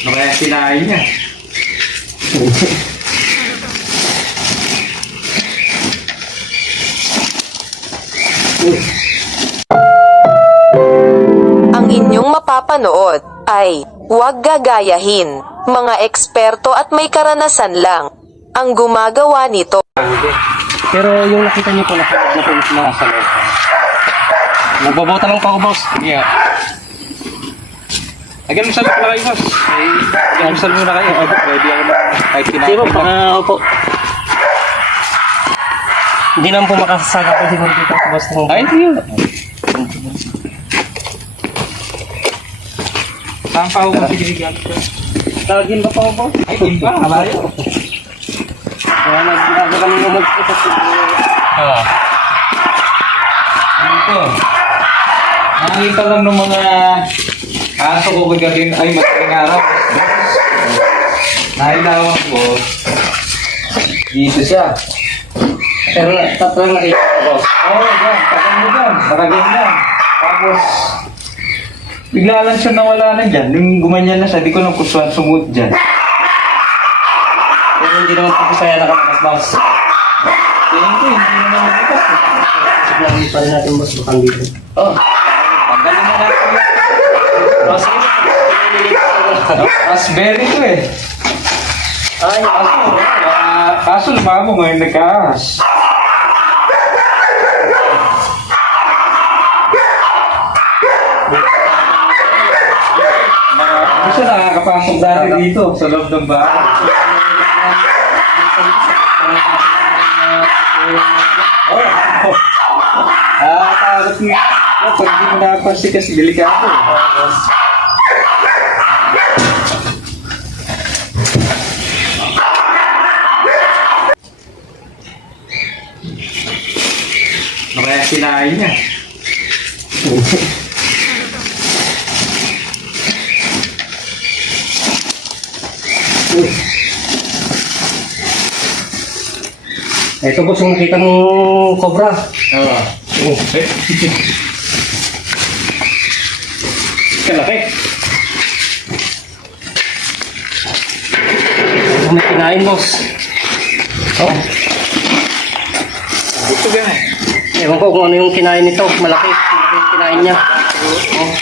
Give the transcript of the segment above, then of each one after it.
Ano kaya sinain niya? Ang inyong mapapanood ay huwag gagayahin, mga eksperto at may karanasan lang ang gumagawa nito. Pero yung nakita niyo po na na po na sa loob. Nagbabota lang pa ako, boss. Yeah. Lagyan mo sa loob na kayo, boss. Ay, Lagyan mo sa loob na kayo. Ay, pwede ako na kahit Sige kinain po, lang. para po. Hindi naman po makasasaga po siguro dito, boss. ng- Ay, hindi yun. Saan pa ako kasi ginigyan ko? Tawagin ba po ako, boss? Ay, hindi pa. Malayo. Kaya nagbago kami ng mag-ito sa Ah. Dito. Nakita lang ng mga aso ko kagabi ay madaling araw. Nahilawan ko. Dito siya. Pero tatlo na ito. Oo, oh, yan. Tagal mo dyan. Nakagyan lang. Tapos, bigla lang siya nawala na dyan. Nung gumanyan na siya, di ko lang kusuan sumut dyan. Pero hindi naman po saya nakalakas, boss. Tingin ko, hindi naman nabukas. eh. Lagi pa rin natin, boss, bukang dito. Oh, tanggalin na natin. Boss, Raspberry to eh. Ay, Kaso, uh, kaso lumabo ngayon nagkaas. Kasi nakakapasok dati dito sa loob ng bahay. Ah, takot nga. Pag hindi mo napansin kasi delikado. Ano sinain niya? Ito boss, yung nakita mong cobra. Oo. Oh. Eh. Kalaki. Ito may kinain, boss. Oh, Gusto ganun. Ewan ko kung ano yung kinain nito. Malaki. Malaki yung kinain niya. Oh.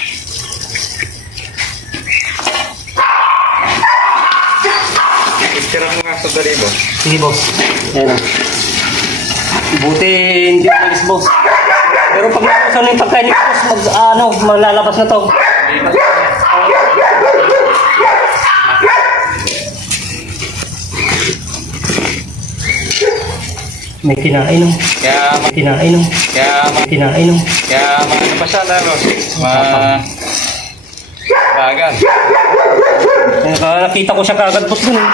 Picture mo nga sa dali mo. Sige, boss. Ayan. Buti hindi umalis, boss. Pero pag nakusan yung pagkain ni boss, mag, ano, malalabas na to. May kinain oh. Kaya, May kinain oh. kaya, May kinain oh. kaya, ano pa siya lalo? Ma... Bagal. Naka- Nakita ko siya kagad boss dun. eh.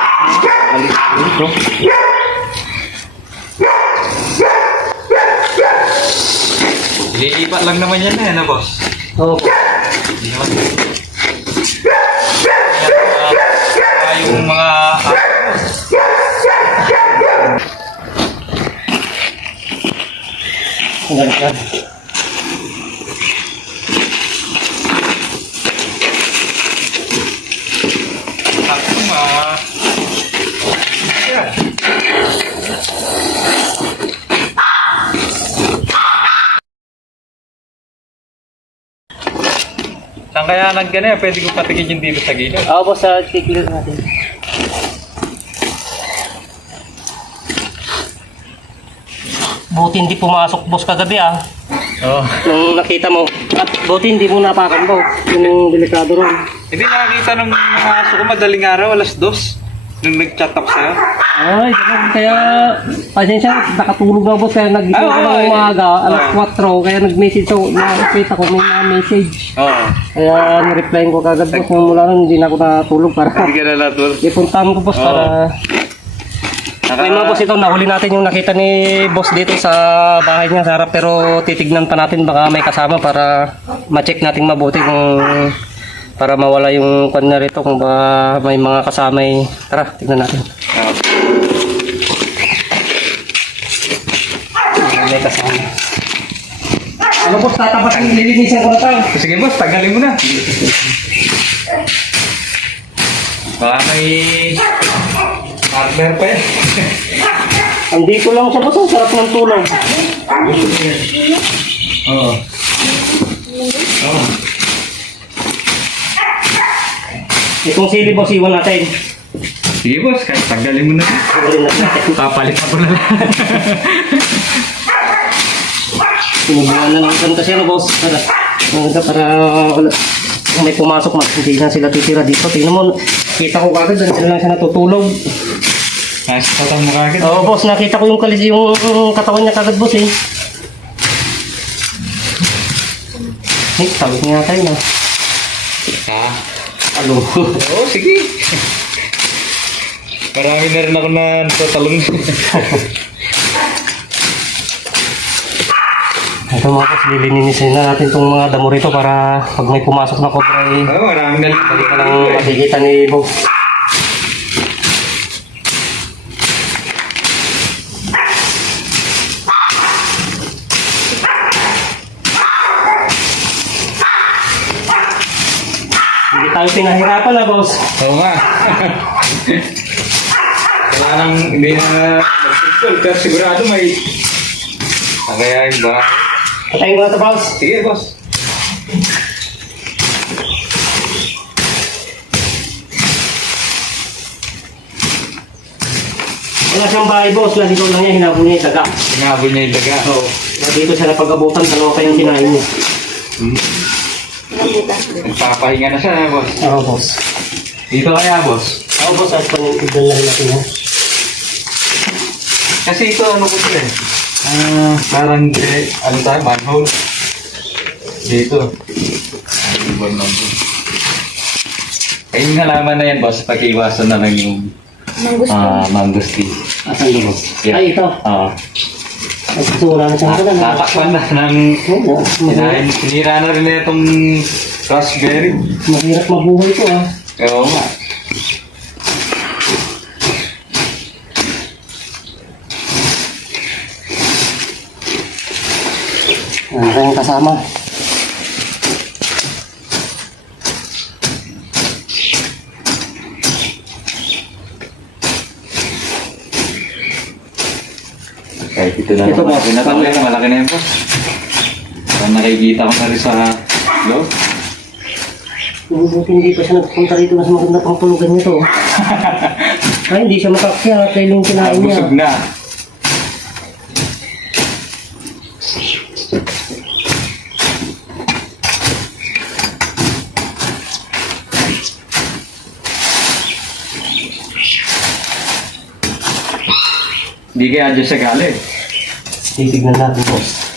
Ito. Lilipat lang naman yan eh, ano boss? Oo. Hindi naman. Kaya, yung mga... Ang ganda. Ako mga... Yan. Saan kaya nagganyan? Pwede ko patikin dito sa gilid. Oo, boss, sa kiklir natin. Buti hindi pumasok boss kagabi ah. Oo. Nung nakita mo. At buti hindi mo napakan mo. Yun yung delikado ron. Hindi nakakita ng mga aso ko madaling araw, alas dos. Nung nag-chat ako sa'yo. Ay, ganun. kaya pasensya, nakatulog na boss. Kaya nagising Ah, ng oo, umaga, alas 4. Kaya nag-message ako, nakakita ko may mga message. Oo. Kaya ni-reply ko kagad boss. Nung mula nun, hindi na ako natulog para Hindi ka na natul. ipuntahan ko boss Oo. Para... Okay mga boss, ito nahuli natin yung nakita ni boss dito sa bahay niya sa harap pero titignan pa natin baka may kasama para ma-check natin mabuti kung para mawala yung kwan na rito kung baka may mga kasamay. Tara, tignan natin. May kasama. Ano boss, tatapat yung lilinisan ko na tayo. Sige boss, tagalin mo na. Baka may partner pa eh. Andito lang siya boss, ang sarap ng tulog. Oo. Oo. Itong sili boss, iwan natin. Sige boss, kahit tanggalin mo na. Papalit ako na lang. Sinubukan na lang kasi ano boss. Para, para, para. Kung may pumasok mas hindi na sila titira dito. Tingnan mo, kita ko kagad, dahil lang siya natutulog. Patang mo kagad. Oo boss, nakita ko yung kalis yung katawan niya kagad boss eh. Eh, tawag nga tayo na. Ha? Alo. Oo, sige. Marami na rin ako na tatalong. Ito mga boss, lilinisin na natin itong mga damo rito para pag may pumasok na cobra eh. Oo, marami na rin. Hindi ka lang makikita ni boss. Tayo pinahirapan na boss. Oo nga. Wala nang, hindi na nagsimpol. Pero sigurado may... Kaya ba? Patayin ko na ito boss. Sige, boss. Wala siyang bahay boss. Nandito lang niya, hinabol niya yung daga. Sinabol niya yung daga. Oo. Nandito siya napag-abutan. Dalawa pa yung sinain niya. Nagpapahinga na siya, boss. Oo boss. Dito kaya, boss? Oo boss, at na rin natin ha. Kasi ito, ano ko ito eh. Ah, parang, eh, ano tayo, manhole. Dito. Ano naman? Ayun halaman na yan, boss. Pag-iwasan na lang yung ah, mangustin. Asan yung boss? Yeah. Ay, ito. Oo. Wala na siyang pala. Tatakpan na ng... Sinahin, sinira na rin na itong raspberry. Mahirap mabuhay ko ah. Oo nga. Ano kayong kasama? Kahit ito na Ito, boss. Pinatang ko yan, malaki na yan, boss. Parang nakikita ko na rin sa loob. Buti hindi pa siya nagpunta rito mas maganda pang tulugan niya to. Ay, hindi siya makakyat dahil yung kinain niya. Busog na. Hindi kaya dyan siya galing. Titignan natin boss.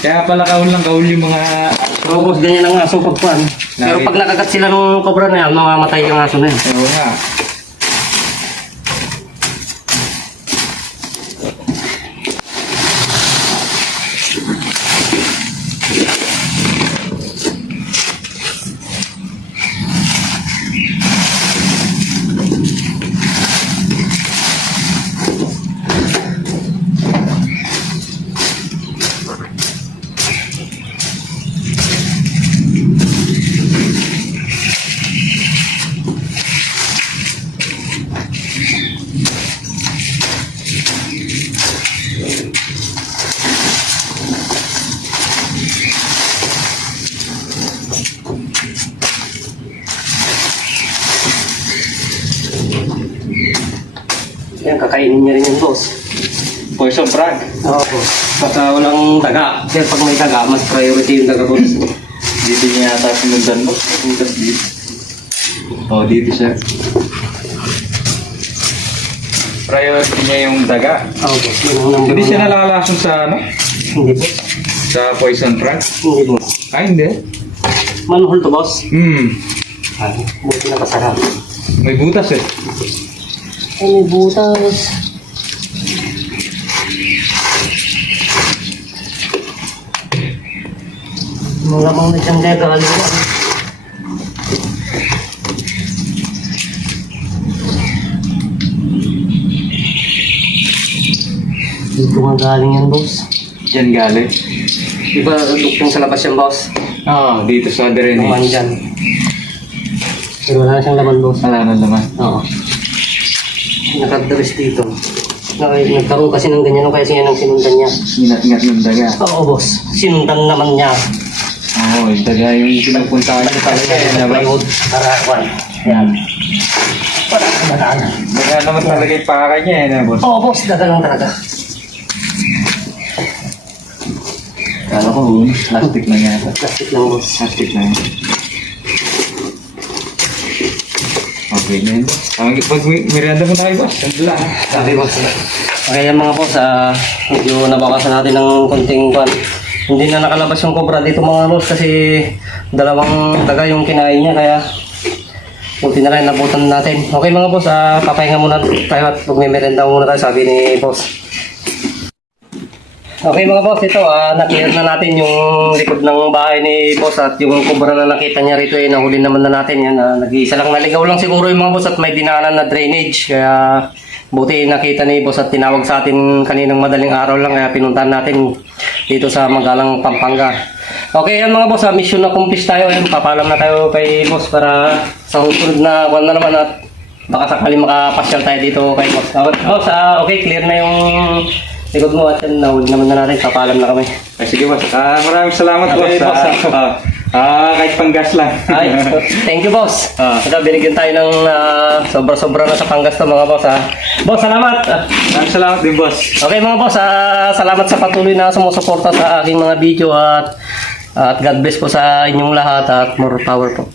Kaya pala kahul lang kahul yung mga... So boss, ganyan ang aso pagpuan. Pero pag nakagat sila ng kobra na yan, mamamatay yung aso na yan. Oo nga. Kakainin niya rin yung boss. Poison frog. Oo boss. Baka walang daga. Kasi pag may daga, mas priority yung daga boss. Dito niya yata sinundan mo. Butas dito. Oo, dito siya. Priority niya yung daga. Oo boss. Hindi siya nalalason sa ano? Hindi boss. Sa poison frog? Hindi boss. Ay, hindi. Manhole to boss. Hmm. Ay, buti na pasarap. May butas eh. Ay, may butas. Malamang na siyang gagali yan. Dito nga galing yan, boss. Diyan galing. Di ba duktong sa labas yan, boss? Oo, dito sa Laman drainage. dyan. Pero wala na siyang laman, boss. Wala na naman. Oo. Nakadres dito. Nagkaroon kasi ng ganyan, kaya siya nang sinundan niya. Ingat-ingat ng daga. Oo, boss. Sinundan naman niya. Oo, yung daga yung pinagpuntahan ko talaga. Yan na ba? Plywood. Para, kwan. Yan. Para, madaan. Daga naman talaga yung paka niya, na boss. Oo, boss. Dadalang talaga. Kala ko, plastic na nga ito. Plastic lang, boss. Plastic na Okay na yun. Ang pag merienda mo na kayo, boss. Lang. Sabi boss. Okay yan mga boss, ah, medyo nabakasan natin ng konting kwan. Hindi na nakalabas yung cobra dito mga boss kasi dalawang daga yung kinain niya kaya buti na lang nabutan natin. Okay mga boss, ah, papahinga muna tayo at magme-merenda muna tayo sabi ni boss. Okay mga boss, ito ah, na-clear na natin yung likod ng bahay ni boss at yung kubra na nakita niya rito eh, nahuli naman na natin yan. ah, nag-iisa lang naligaw lang siguro yung mga boss at may dinaanan na drainage kaya buti nakita ni boss at tinawag sa atin kaninang madaling araw lang kaya pinuntahan natin dito sa Magalang, Pampanga. Okay yan mga boss, ah, mission kumpis tayo. Ayan, papalam na tayo kay boss para sa susunod na buwan na naman at baka sakali makapasyal tayo dito kay boss. Boss, ah, okay clear na yung likod mo at yan, nahuli naman na natin, papalam na kami. Ay, sige, boss. Ah, maraming salamat, Okay, boss. boss. Ah, ah, kahit panggas lang. Ay, thank you boss. Ah. Ito, binigyan tayo ng ah, sobra-sobra na sa panggas to mga boss ha. Boss, salamat. Ah, Maraming salamat din, boss. Okay mga boss, ah, salamat sa patuloy na sumusuporta sa aking mga video at at God bless po sa inyong lahat at more power po.